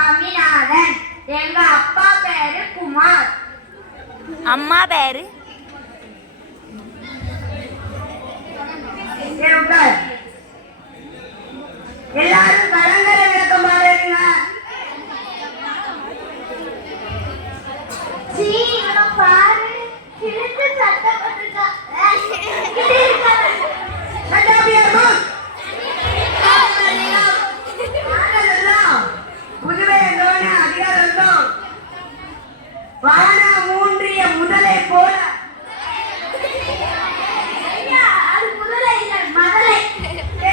சாமிநாதன். எங்க அப்பா பேரு குமார். அம்மா பேரு எல்லாரும் கலங்கர விளக்கம் பாருங்க. பாரு கிழித்து சட்டப்பட்டுட்டா புதுவை அதிகாரம் வான மூன்றிய முதலை போல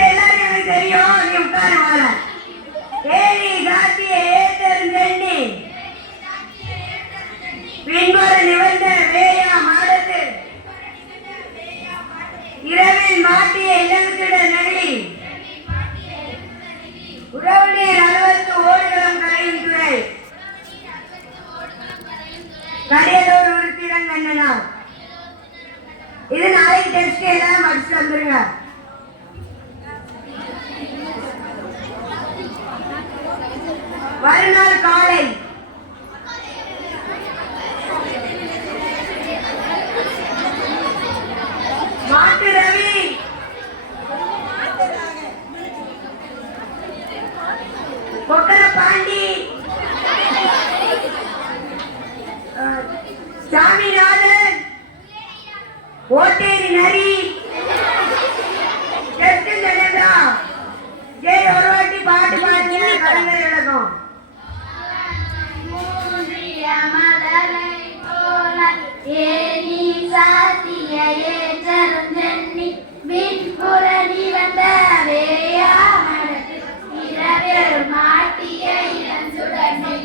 எல்லாரும் தெரியும். நீ உட்காரு வாழ ஏரி காட்டிய ஏத்தெருந்தண்ணி பின்பொரு நிவந்த வேயா மாடத்து இரவில் மாட்டிய இளங்குட நகலி உறவு நீர் 60 ஓடுகளம் கரையும் துறை கடையலூர் உறுப்பினர் கண்ணனார். இது நாளைக்கு டெஸ்ட் எல்லாம் படிச்சுட்டு வந்துருங்க. மறுநாள் காலை மாட்டு ரவி கொக்கர பாண்டி சாமிநாதன் ஓட்டேரி நரி ஜெய் ஒரு வாட்டி பாட்டு பாடுங்க. கலைஞர் விளக்கம் ஏனி சாத்திய ஏற்றருஞ்சென்னி பின்புறணி வந்த வேயா மடத்து இரவில் மாட்டிய இளஞ்சுடனி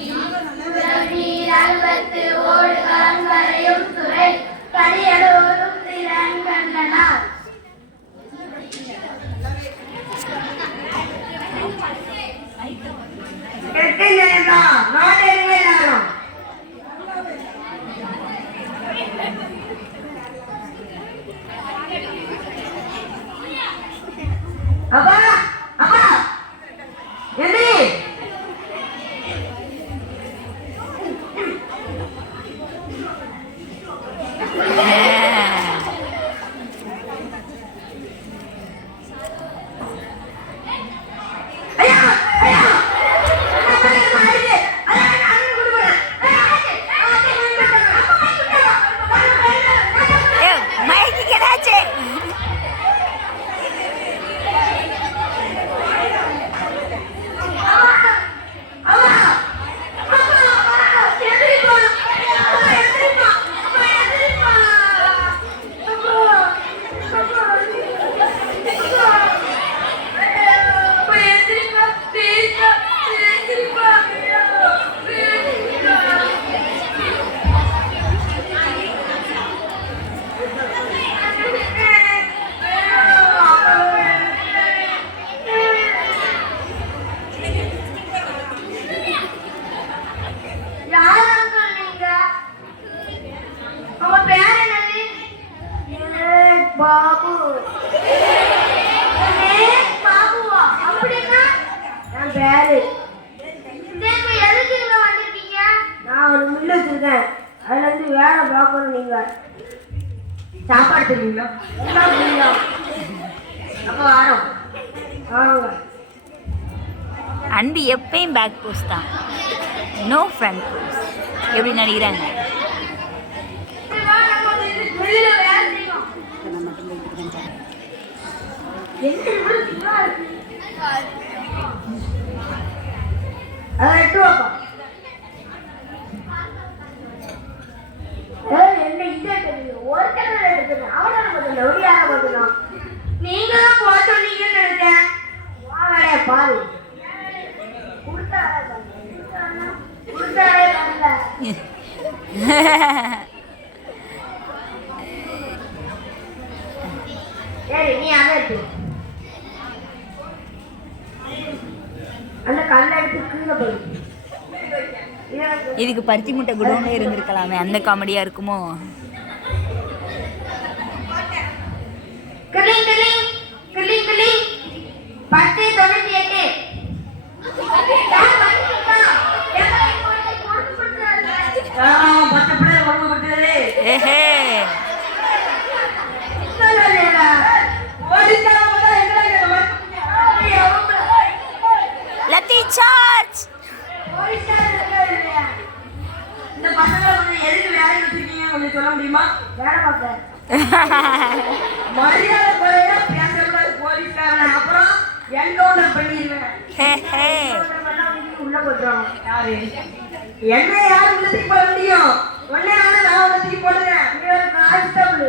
நீர் 60 ஓடுகளம் வரையும் துறை கடியலூரும் திறங்கண்ணனார். அப்பா அப்பா எது பாபு பாபுவா? அப்படின்னா என் பேரு. எதுக்கு இங்க வந்திருக்கீங்க? நான் ஒரு மில்லு வச்சிருக்கேன், அதுல இருந்து வேலை பார்க்கணும். நீங்க சாப்பாடு தெரியுங்களா? அப்ப வரோம் வாங்க. அன்பு எப்பயும் பேக் போஸ்ட் தான், நோ ஃப்ரண்ட் போஸ்ட். எப்படி நடிக்கிறாங்க? நீங்களும் போக சொன்னீங்கன்னு நினைச்சேன். பாரு சரி, நீ அதை எடுத்து அந்த கல்லை எடுத்து கீழே போய். இதுக்கு பருத்தி முட்டை குடோன்னு இருந்திருக்கலாமே, அந்த காமெடியா இருக்குமோ? கிளிங் கிளிங் கிளிங் கிளிங் 1098 போலீஸ்காரர் இருக்காரு இல்லையா? இந்த பசங்களை கொஞ்சம் எதுக்கு வேலைக்கு வச்சிருக்கீங்க கொஞ்சம் சொல்ல முடியுமா? வேலை பார்க்க. மரியாதை குறையா பேசக்கூடாது போலீஸ்காரன். அப்புறம் என்கவுண்டர் பண்ணிடுவேன். உள்ள போட்டுருவாங்க. யாரு என்ன யாரு உள்ள தூக்கி போட முடியும்? உடனே நான் உள்ள தூக்கி போடுறேன். நீ ஒரு கான்ஸ்டபிள்.